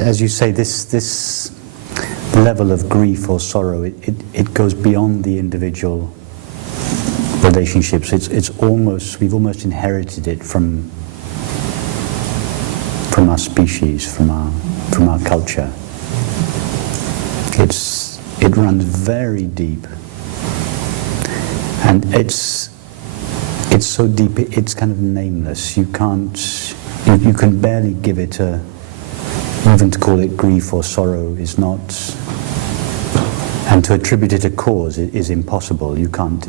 as you say, this level of grief or sorrow, it goes beyond the individual relationships. It's almost, we've almost inherited it from our species, from our culture. It runs very deep, and it's so deep. It's kind of nameless. You can barely give it a. Even to call it grief or sorrow is not, and to attribute it a cause is impossible. You can't.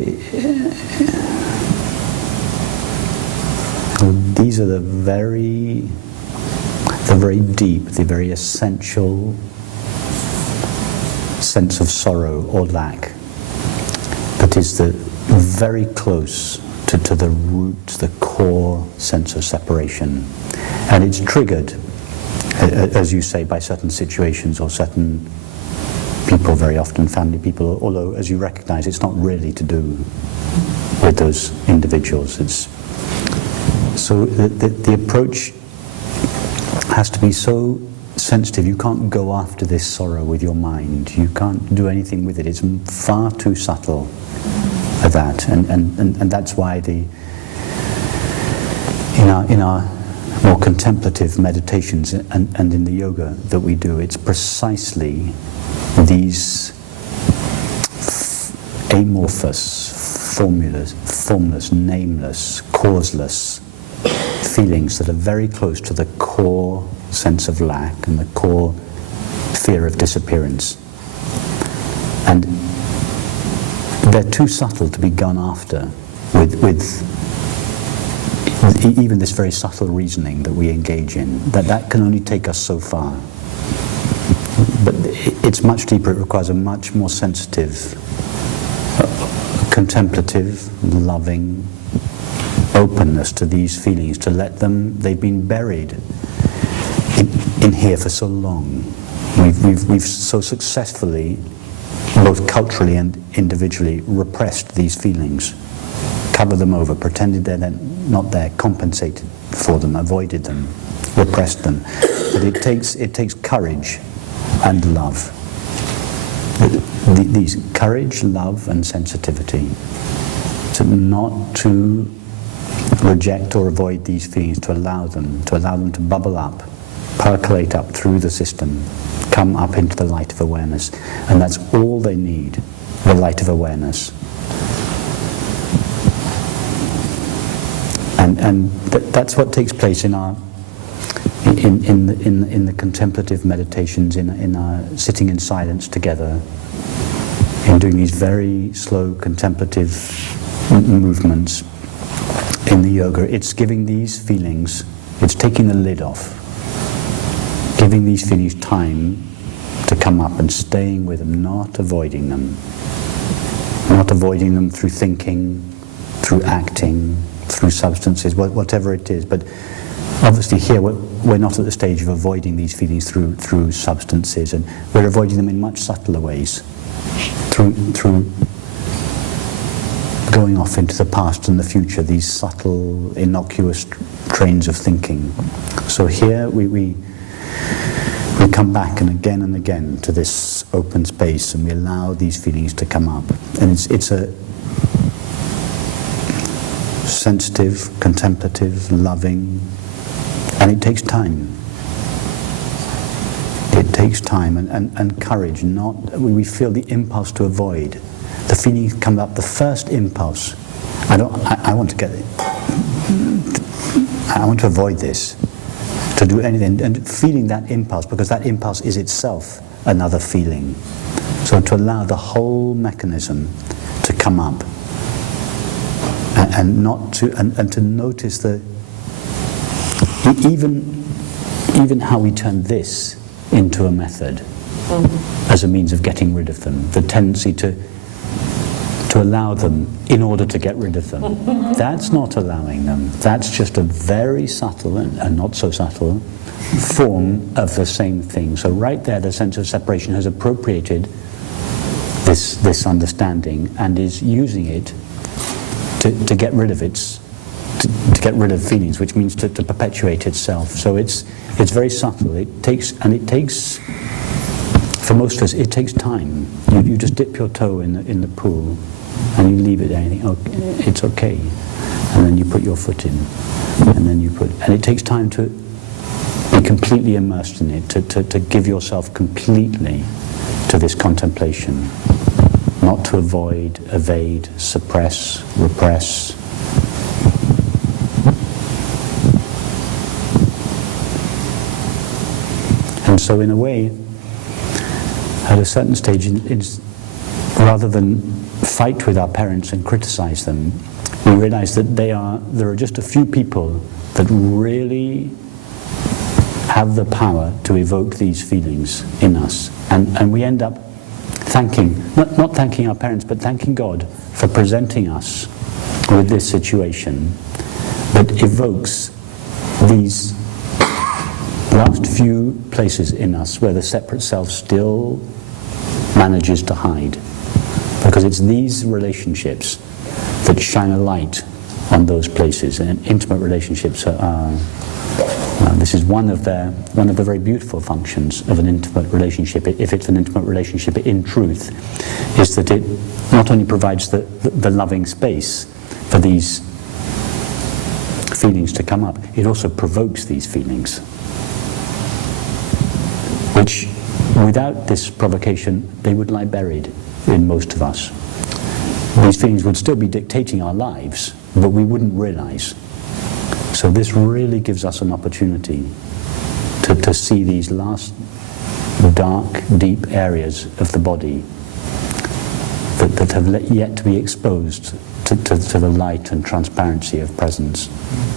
These are the very deep, the very essential sense of sorrow or lack that is very close to the root, the core sense of separation. And it's triggered, as you say, by certain situations or certain people, very often family people, although, as you recognize, it's not really to do with those individuals. So the approach has to be so sensitive. You can't go after this sorrow with your mind. You can't do anything with it. It's far too subtle for that. And that's why in our more contemplative meditations and in the yoga that we do, it's precisely these amorphous, formless, nameless, causeless feelings that are very close to the core sense of lack and the core fear of disappearance. And they're too subtle to be gone after with even this very subtle reasoning that we engage in. That can only take us so far. But it's much deeper. It requires a much more sensitive, contemplative, loving openness to these feelings, to let them. They've been buried in here for so long. We've so successfully, both culturally and individually, repressed these feelings, covered them over, pretended they're not there, compensated for them, avoided them, repressed them. But it takes courage and love. These courage, love, and sensitivity. Not to reject or avoid these feelings, to allow them to bubble up, percolate up through the system, come up into the light of awareness. And that's all they need, the light of awareness. And that's what takes place in our in the contemplative meditations, in our sitting in silence together, in doing these very slow contemplative movements in the yoga. It's giving these feelings, it's taking the lid off, giving these feelings time to come up and staying with them, not avoiding them through thinking, through acting, through substances, whatever it is. But obviously here we're not at the stage of avoiding these feelings through substances, and we're avoiding them in much subtler ways, through going off into the past and the future, these subtle, innocuous trains of thinking. So here we come back and again to this open space, and we allow these feelings to come up. And it's a sensitive, contemplative, loving, and it takes time. It takes time and courage. We feel the impulse to avoid. The feelings come up, the first impulse. I want to avoid this, to do anything, and feeling that impulse, because that impulse is itself another feeling. So to allow the whole mechanism to come up, and to notice even how we turn this into a method as a means of getting rid of them, the tendency to allow them in order to get rid of them. That's not allowing them. That's just a very subtle and not so subtle form of the same thing. So right there, the sense of separation has appropriated this understanding and is using it to get rid of its to get rid of feelings, which means to perpetuate itself. So it's very subtle. It takes, for most of us, it takes time. You just dip your toe in the pool, and you leave it there, and you think, okay, it's okay. And then you put your foot in, and then and it takes time to be completely immersed in it, to give yourself completely to this contemplation, not to avoid, evade, suppress, repress. And so in a way, at a certain stage, rather than fight with our parents and criticize them, we realize that there are just a few people that really have the power to evoke these feelings in us. And we end up thanking, not thanking our parents, but thanking God for presenting us with this situation that evokes these last few places in us where the separate self still manages to hide. Because it's these relationships that shine a light on those places, and intimate relationships are this is one of the very beautiful functions of an intimate relationship, if it's an intimate relationship in truth, is that it not only provides the loving space for these feelings to come up, it also provokes these feelings, which without this provocation they would lie buried in most of us. These feelings would still be dictating our lives, but we wouldn't realize. So this really gives us an opportunity to see these last dark, deep areas of the body that have yet to be exposed to the light and transparency of presence.